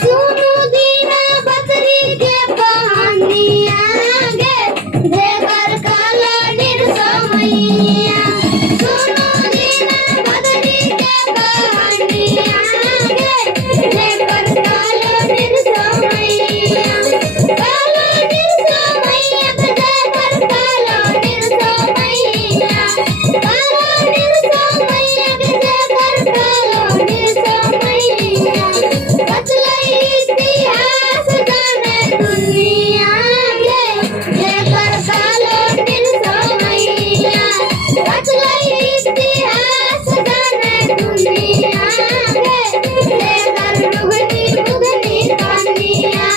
सुनु दीना बकरी के कहानिया गे देवर काला निर्समैया सुनु दीना बकरी के कहानिया गे देवर काला निर्समैया काला निर्समैया देवर काला निर्समैया काला निर्समैया देवर काला निर्समैया बचलै इतिहास जाने दुनिया गे देवर काला निर्समैया बचलै इतिहास जाने दुनिया गे देवर रुगनी रुगनी कहानिया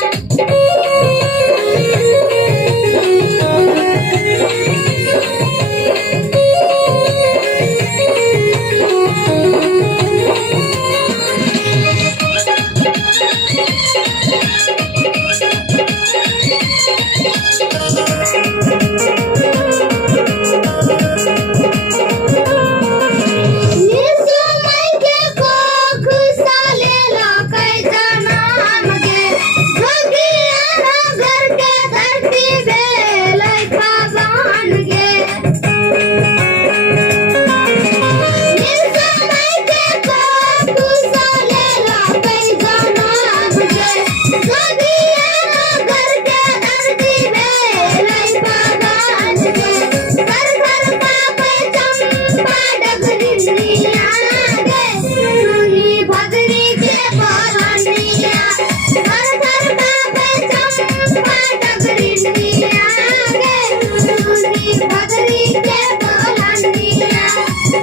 निर्समय के कोख साले लकै जनम गे जोगिया घर के धरती भेलै पावन गे निर्समय के कोख साले लकै जनम गे जोगिया घर के धरती भेलै पावन गे घर घर पापै चंपा डगरिया गे सुनी भगनी के बहनिया घर घर पापै चंपा डगरिया गे सुनी भगनी के बहनिया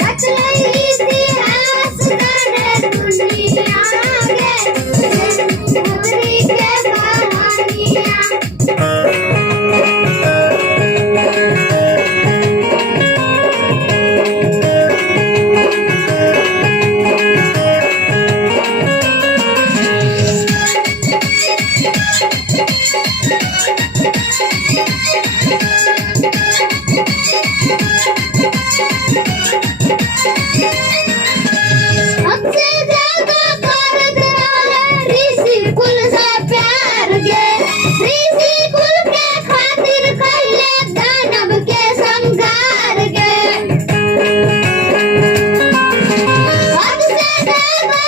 बचलै इतिहास जाने दुनिया गे भगनी के बहनिया हमसे ज्यादा करत रहले ऋषि कुल से प्यार गे ऋषि कुल के खातिर कइले दानव के संहार गे हमसे ज्यादा